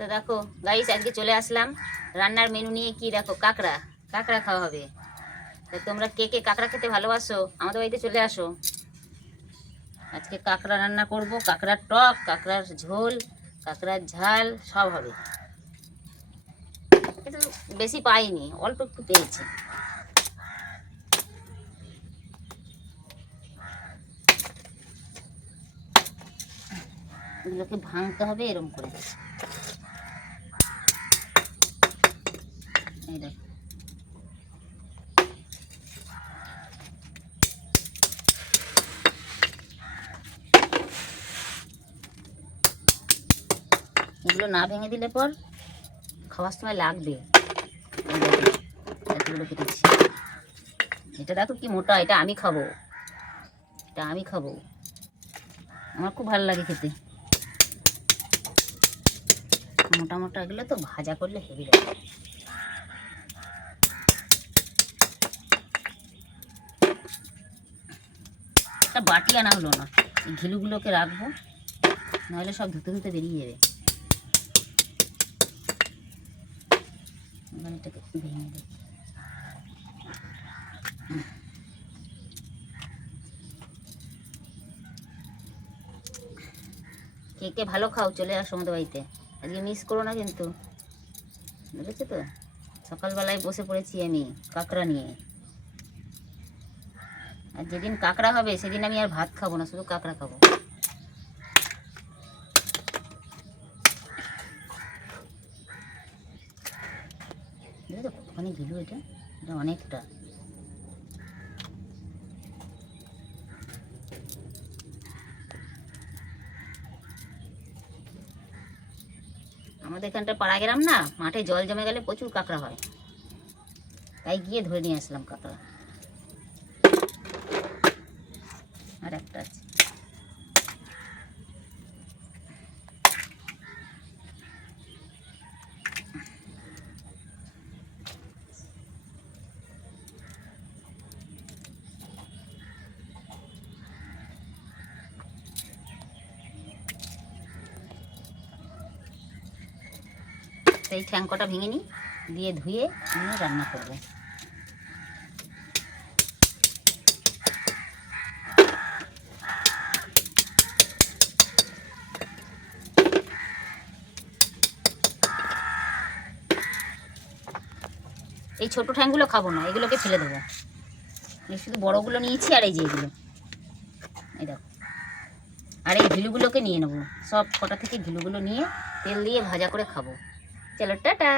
তো দেখো গাইস, আজকে চলে আসলাম রান্নার মেনু নিয়ে। কি দেখো, কাঁকড়া কাঁকড়া খাওয়া হবে। তা তোমরা কে কে কাঁকড়া খেতে ভালোবাসো আমাদের বাড়িতে চলে আসো। আজকে কাঁকড়া রান্না করব, কাঁকড়ার টক, কাঁকড়ার ঝোল, কাঁকড়ার ঝাল সব হবে। কিন্তু বেশি পাইনি, অল্প একটু পেয়েছি। এগুলোকে ভাঙতে হবে এরকম করে। এই দেখো, এগুলো না ভেঙে দিলে পর খাওয়ার সময় লাগবে। এতগুলো কেটেছি। এটা দেখো কি মোটা, এটা আমি খাবো, এটা আমি খাবো, আমার খুব ভালো লাগে খেতে। মোটা মোটা এগুলো তো ভাজা করলে হেভি লাগে। একটা বাটি আনা হলো না, এই ঘিলুগুলোকে রাখবো, নাহলে সব ধুতে ধুতে বেরিয়ে যাবে। এটাকে ভেঙে দিই। কে কে ভালো খাও চলে আসো আমাদের বাড়িতে, আজকে মিস করো না কিন্তু, বুঝেছো তো। সকালবেলায় বসে পড়েছি আমি কাঁকড়া নিয়ে। আর যেদিন কাঁকড়া হবে সেদিন আমি আর ভাত খাবো না, শুধু কাঁকড়া খাবো। বুঝেছো কতখানি ঘিলু, এটা এটা অনেকটা। আমাদের এখানটা পাড়া গ্রাম না, মাঠে জল জমে গেলে প্রচুর কাঁকড়া হয়, তাই গিয়ে ধরে নিয়ে আসলাম কাঁকড়া। আর একটা আছে। এই ঠ্যাংকটা ভেঙে নিই, দিয়ে ধুয়ে নিয়ে রান্না করবো। এই ছোট ঠ্যাংগুলো খাবো না, এগুলোকে ফেলে দেবো। শুধু বড়গুলো নিয়েছি, আর এই যে এগুলো, এই দেখো। আর এই ঘিলুগুলোকে নিয়ে নেবো, সব কটা থেকে ঘিলুগুলো নিয়ে তেল দিয়ে ভাজা করে খাবো। চলো টাটা।